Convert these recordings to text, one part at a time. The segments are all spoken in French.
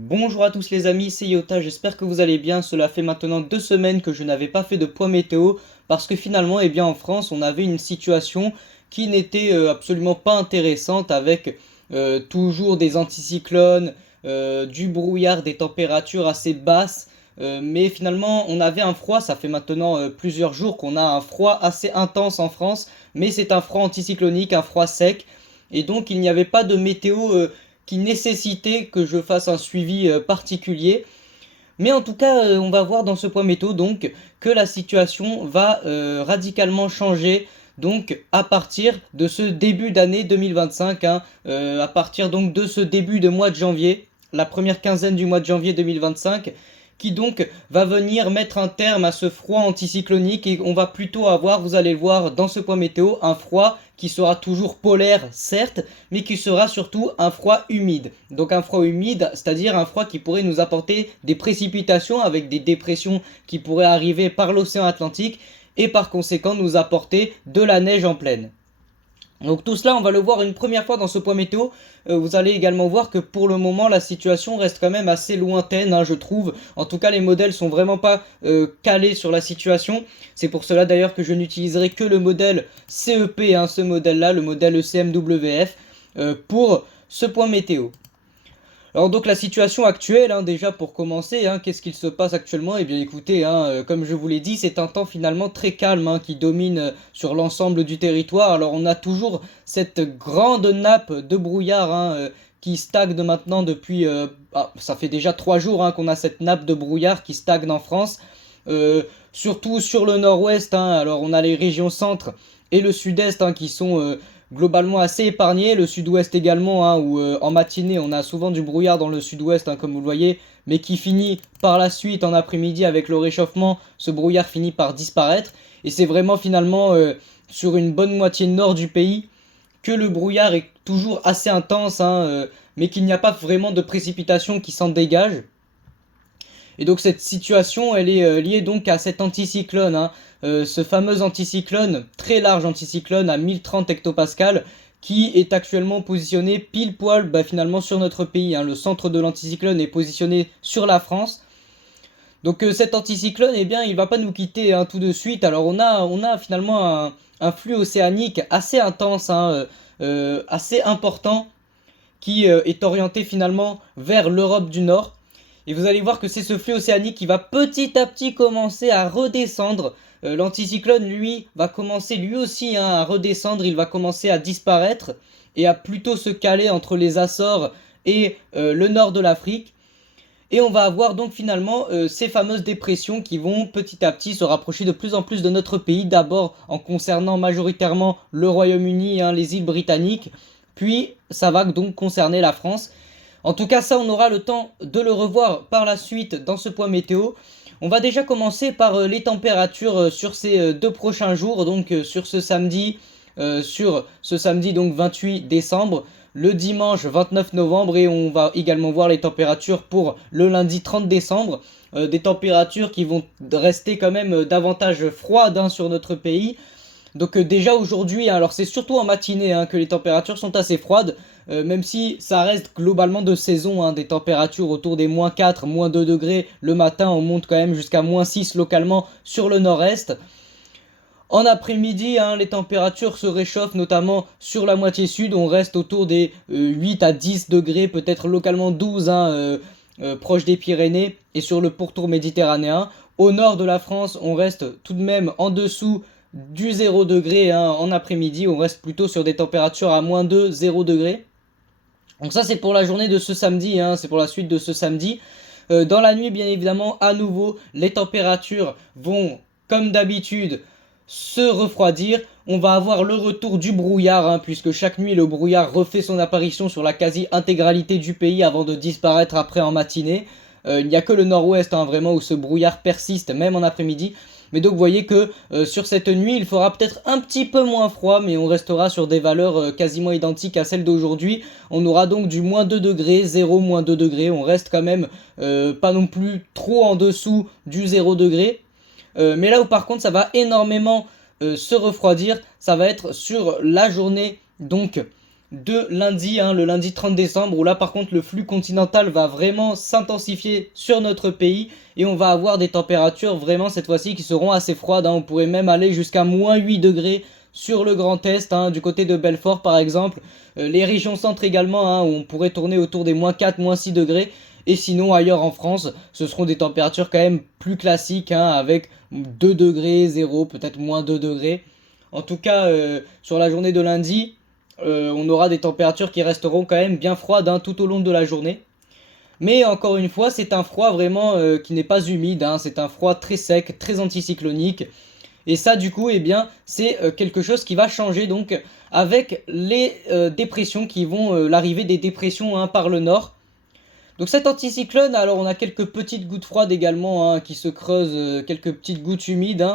Bonjour à tous les amis, c'est Yota, j'espère que vous allez bien. Cela fait maintenant 2 semaines que je n'avais pas fait de point météo parce que finalement, en France, on avait une situation qui n'était absolument pas intéressante avec toujours des anticyclones, du brouillard, des températures assez basses. Mais finalement, on avait un froid, ça fait maintenant plusieurs jours qu'on a un froid assez intense en France, mais c'est un froid anticyclonique, un froid sec. Et donc, il n'y avait pas de météo qui nécessitait que je fasse un suivi particulier. Mais en tout cas, on va voir dans ce point météo donc que la situation va radicalement changer donc à partir de ce début d'année 2025, à partir donc de ce début de mois de janvier, la première quinzaine du mois de janvier 2025, qui donc va venir mettre un terme à ce froid anticyclonique et on va plutôt avoir, vous allez le voir dans ce point météo, un froid qui sera toujours polaire certes, mais qui sera surtout un froid humide. Donc un froid humide, c'est-à-dire un froid qui pourrait nous apporter des précipitations avec des dépressions qui pourraient arriver par l'océan Atlantique et par conséquent nous apporter de la neige en pleine. Donc tout cela, on va le voir une première fois dans ce point météo. Vous allez également voir que pour le moment, la situation reste quand même assez lointaine, je trouve. En tout cas, les modèles sont vraiment pas calés sur la situation. C'est pour cela d'ailleurs que je n'utiliserai que le modèle CEP, ce modèle-là, le modèle ECMWF, pour ce point météo. Alors donc la situation actuelle, déjà pour commencer, qu'est-ce qu'il se passe actuellement? Eh bien écoutez, comme je vous l'ai dit, c'est un temps finalement très calme qui domine sur l'ensemble du territoire. Alors on a toujours cette grande nappe de brouillard qui stagne maintenant depuis... ça fait déjà 3 jours qu'on a cette nappe de brouillard qui stagne en France. Surtout sur le nord-ouest, alors on a les régions centre et le sud-est qui sont... globalement assez épargné, le sud-ouest également, où en matinée on a souvent du brouillard dans le sud-ouest, comme vous le voyez, mais qui finit par la suite en après-midi avec le réchauffement, ce brouillard finit par disparaître, et c'est vraiment finalement sur une bonne moitié nord du pays que le brouillard est toujours assez intense, mais qu'il n'y a pas vraiment de précipitations qui s'en dégagent. Et donc cette situation, elle est liée donc à cet anticyclone, ce fameux anticyclone, très large anticyclone à 1030 hectopascales, qui est actuellement positionné pile poil finalement sur notre pays. Le centre de l'anticyclone est positionné sur la France. Donc cet anticyclone, il va pas nous quitter tout de suite. Alors on a finalement un flux océanique assez intense, assez important, qui est orienté finalement vers l'Europe du Nord. Et vous allez voir que c'est ce flux océanique qui va petit à petit commencer à redescendre. L'anticyclone, lui, va commencer lui aussi à redescendre. Il va commencer à disparaître et à plutôt se caler entre les Açores et le nord de l'Afrique. Et on va avoir donc finalement ces fameuses dépressions qui vont petit à petit se rapprocher de plus en plus de notre pays. D'abord en concernant majoritairement le Royaume-Uni, les îles britanniques. Puis ça va donc concerner la France. En tout cas, ça, on aura le temps de le revoir par la suite dans ce point météo. On va déjà commencer par les températures sur ces 2 prochains jours, donc sur ce samedi donc 28 décembre, le dimanche 29 novembre et on va également voir les températures pour le lundi 30 décembre. Des températures qui vont rester quand même davantage froides sur notre pays. Donc déjà aujourd'hui, alors c'est surtout en matinée que les températures sont assez froides, même si ça reste globalement de saison, des températures autour des moins 4, moins 2 degrés. Le matin, on monte quand même jusqu'à moins 6 localement sur le nord-est. En après-midi, les températures se réchauffent, notamment sur la moitié sud. On reste autour des 8 à 10 degrés, peut-être localement 12, proche des Pyrénées et sur le pourtour méditerranéen. Au nord de la France, on reste tout de même en dessous du 0 degré en après-midi. On reste plutôt sur des températures à moins 2, 0 degré. Donc ça c'est pour la journée de ce samedi, c'est pour la suite de ce samedi. Dans la nuit, bien évidemment, à nouveau, les températures vont, comme d'habitude, se refroidir. On va avoir le retour du brouillard, puisque chaque nuit, le brouillard refait son apparition sur la quasi-intégralité du pays avant de disparaître après en matinée. Il n'y a que le nord-ouest, vraiment, où ce brouillard persiste, même en après-midi. Mais donc vous voyez que sur cette nuit, il fera peut-être un petit peu moins froid, mais on restera sur des valeurs quasiment identiques à celles d'aujourd'hui. On aura donc du moins 2 degrés, 0, moins 2 degrés. On reste quand même pas non plus trop en dessous du 0 degré. Mais là où par contre ça va énormément se refroidir, ça va être sur la journée donc de lundi, le lundi 30 décembre, où là par contre le flux continental va vraiment s'intensifier sur notre pays et on va avoir des températures vraiment cette fois-ci qui seront assez froides. On pourrait même aller jusqu'à moins 8 degrés sur le Grand Est, du côté de Belfort par exemple, les régions centres également, où on pourrait tourner autour des moins 4, moins 6 degrés. Et sinon ailleurs en France, ce seront des températures quand même plus classiques, avec 2 degrés, 0, peut-être moins 2 degrés. En tout cas, sur la journée de lundi, on aura des températures qui resteront quand même bien froides tout au long de la journée. Mais encore une fois, c'est un froid vraiment qui n'est pas humide, c'est un froid très sec, très anticyclonique. Et ça du coup, c'est quelque chose qui va changer donc avec les dépressions qui vont, l'arrivée des dépressions par le nord. Donc cet anticyclone, alors on a quelques petites gouttes froides également qui se creusent, quelques petites gouttes humides.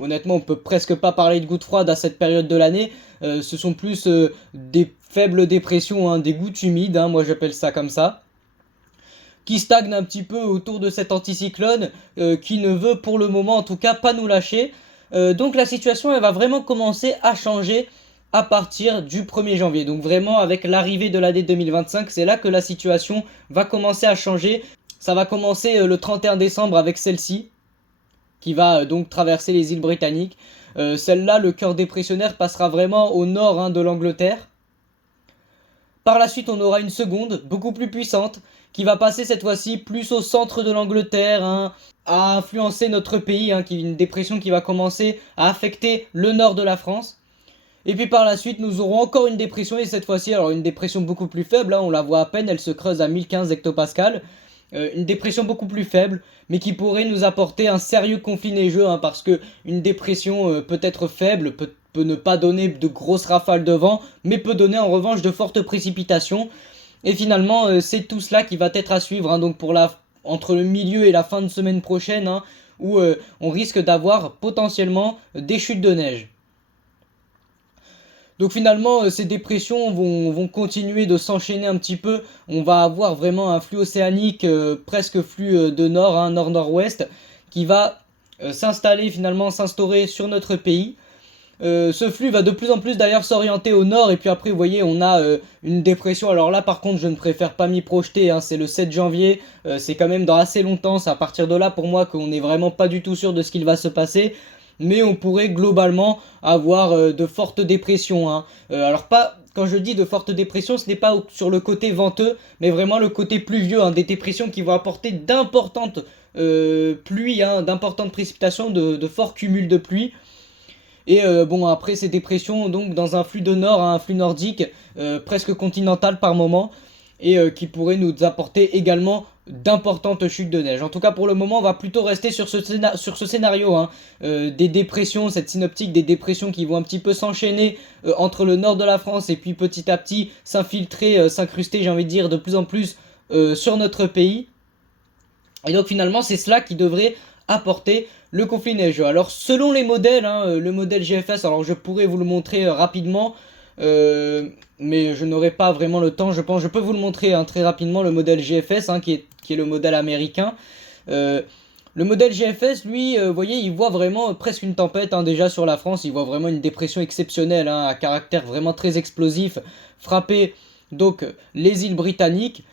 Honnêtement, on peut presque pas parler de gouttes froides à cette période de l'année. Ce sont plus des faibles dépressions, des gouttes humides, moi j'appelle ça comme ça, qui stagnent un petit peu autour de cet anticyclone, qui ne veut pour le moment en tout cas pas nous lâcher. Donc la situation elle va vraiment commencer à changer à partir du 1er janvier. Donc vraiment avec l'arrivée de l'année 2025, c'est là que la situation va commencer à changer. Ça va commencer le 31 décembre avec celle-ci, qui va donc traverser les îles britanniques. Celle-là, le cœur dépressionnaire passera vraiment au nord de l'Angleterre. Par la suite, on aura une seconde, beaucoup plus puissante, qui va passer cette fois-ci plus au centre de l'Angleterre, à influencer notre pays, qui est une dépression qui va commencer à affecter le nord de la France. Et puis par la suite, nous aurons encore une dépression, et cette fois-ci, alors une dépression beaucoup plus faible, on la voit à peine, elle se creuse à 1015 hectopascales. Une dépression beaucoup plus faible, mais qui pourrait nous apporter un sérieux conflit neigeux, parce que une dépression peut être faible, peut ne pas donner de grosses rafales de vent, mais peut donner en revanche de fortes précipitations. Et finalement, c'est tout cela qui va être à suivre, donc entre le milieu et la fin de semaine prochaine, où on risque d'avoir potentiellement des chutes de neige. Donc finalement, ces dépressions vont continuer de s'enchaîner un petit peu. On va avoir vraiment un flux océanique, presque flux de nord, nord-nord-ouest, qui va s'installer finalement, s'instaurer sur notre pays. Ce flux va de plus en plus d'ailleurs s'orienter au nord, et puis après vous voyez on a une dépression. Alors là par contre je ne préfère pas m'y projeter, c'est le 7 janvier, c'est quand même dans assez longtemps, c'est à partir de là pour moi qu'on n'est vraiment pas du tout sûr de ce qu'il va se passer. Mais on pourrait globalement avoir de fortes dépressions. Alors pas, quand je dis de fortes dépressions, ce n'est pas sur le côté venteux, mais vraiment le côté pluvieux, des dépressions qui vont apporter d'importantes pluies, d'importantes précipitations, de forts cumuls de pluie. Et après ces dépressions, donc dans un flux de nord, un flux nordique, presque continental par moment, et qui pourrait nous apporter également d'importantes chutes de neige. En tout cas pour le moment on va plutôt rester sur ce scénario, des dépressions, cette synoptique des dépressions qui vont un petit peu s'enchaîner entre le nord de la France et puis petit à petit s'infiltrer, s'incruster, j'ai envie de dire, de plus en plus sur notre pays. Et donc finalement c'est cela qui devrait apporter le conflit neigeux. Alors selon les modèles, le modèle GFS, alors je pourrais vous le montrer rapidement, mais je n'aurai pas vraiment le temps. Je pense je peux vous le montrer très rapidement, le modèle GFS, qui est le modèle américain. Le modèle GFS, lui, vous voyez, il voit vraiment presque une tempête déjà sur la France. Il voit vraiment une dépression exceptionnelle, à caractère vraiment très explosif, frapper donc les îles britanniques.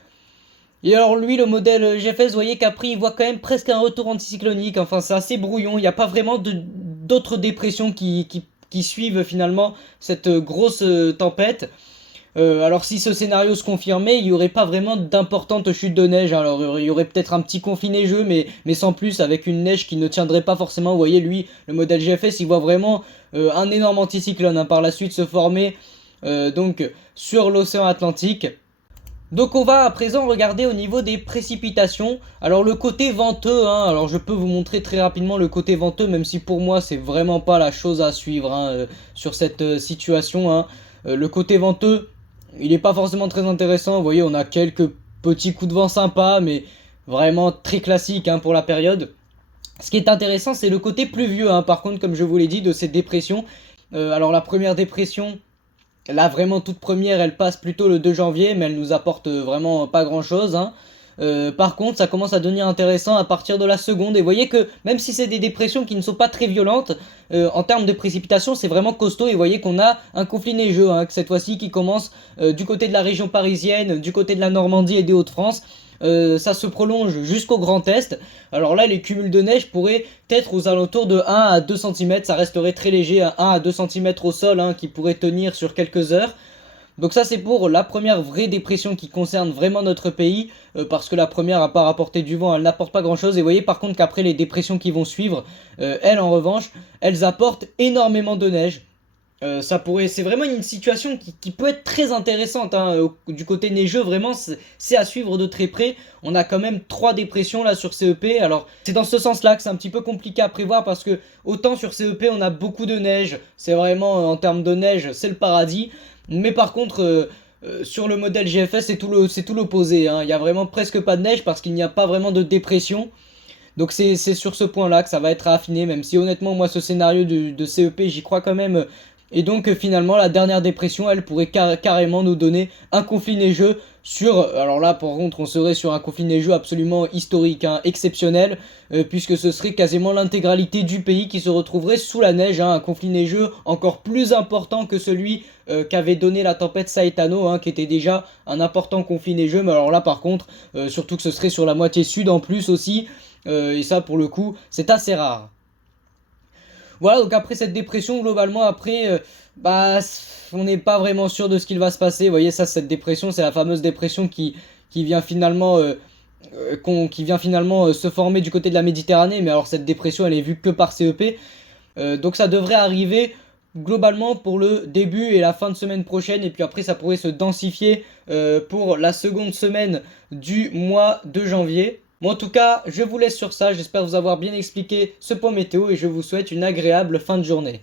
Et alors lui, le modèle GFS, vous voyez qu'après il voit quand même presque un retour anticyclonique. Enfin c'est assez brouillon, il n'y a pas vraiment d'autres dépressions qui suivent finalement cette grosse tempête. Alors si ce scénario se confirmait, il n'y aurait pas vraiment d'importantes chutes de neige. Alors il y aurait peut-être un petit conflit neigeux, mais sans plus, avec une neige qui ne tiendrait pas forcément. Vous voyez, lui, le modèle GFS, il voit vraiment un énorme anticyclone par la suite se former donc sur l'océan Atlantique. Donc on va à présent regarder au niveau des précipitations. Alors le côté venteux, alors je peux vous montrer très rapidement le côté venteux, même si pour moi c'est vraiment pas la chose à suivre sur cette situation. Le côté venteux, il n'est pas forcément très intéressant. Vous voyez, on a quelques petits coups de vent sympas, mais vraiment très classiques pour la période. Ce qui est intéressant, c'est le côté pluvieux, hein, par contre, comme je vous l'ai dit, de ces dépressions. Alors la première dépression, là vraiment toute première, elle passe plutôt le 2 janvier, mais elle nous apporte vraiment pas grand-chose, hein. Par contre, ça commence à devenir intéressant à partir de la seconde. Et vous voyez que même si c'est des dépressions qui ne sont pas très violentes, en termes de précipitation, c'est vraiment costaud. Et vous voyez qu'on a un conflit neigeux, hein, cette fois-ci qui commence du côté de la région parisienne, du côté de la Normandie et des Hauts-de-France. Ça se prolonge jusqu'au Grand Est. Alors là, les cumuls de neige pourraient être aux alentours de 1 à 2 cm. Ça resterait très léger, à 1 à 2 cm au sol, hein, qui pourrait tenir sur quelques heures. Donc ça c'est pour la première vraie dépression qui concerne vraiment notre pays, parce que la première, à part apporter du vent, elle n'apporte pas grand chose. Et vous voyez par contre qu'après les dépressions qui vont suivre, elles en revanche, elles apportent énormément de neige. C'est vraiment une situation qui peut être très intéressante, hein, du côté neigeux. Vraiment c'est à suivre de très près. On a quand même 3 dépressions là sur CEP. Alors c'est dans ce sens là que c'est un petit peu compliqué à prévoir, parce que autant sur CEP on a beaucoup de neige, c'est vraiment en termes de neige c'est le paradis. Mais par contre sur le modèle GFS c'est tout l'opposé, hein. Il y a vraiment presque pas de neige parce qu'il n'y a pas vraiment de dépression. Donc c'est sur ce point-là que ça va être à affiner, même si honnêtement moi ce scénario de CEP j'y crois quand même. Et donc finalement la dernière dépression elle pourrait carrément nous donner un conflit neigeux alors là par contre on serait sur un conflit neigeux absolument historique, hein, exceptionnel, puisque ce serait quasiment l'intégralité du pays qui se retrouverait sous la neige, hein, un conflit neigeux encore plus important que celui qu'avait donné la tempête Saitano, hein, qui était déjà un important conflit neigeux. Mais alors là par contre, surtout que ce serait sur la moitié sud en plus aussi, et ça pour le coup c'est assez rare. Voilà, donc après cette dépression, globalement, après, on n'est pas vraiment sûr de ce qu'il va se passer. Vous voyez, ça, cette dépression, c'est la fameuse dépression qui vient finalement, se former du côté de la Méditerranée. Mais alors, cette dépression, elle est vue que par CEP. Donc, ça devrait arriver globalement pour le début et la fin de semaine prochaine. Et puis après, ça pourrait se densifier pour la seconde semaine du mois de janvier. Moi en tout cas, je vous laisse sur ça, j'espère vous avoir bien expliqué ce point météo et je vous souhaite une agréable fin de journée.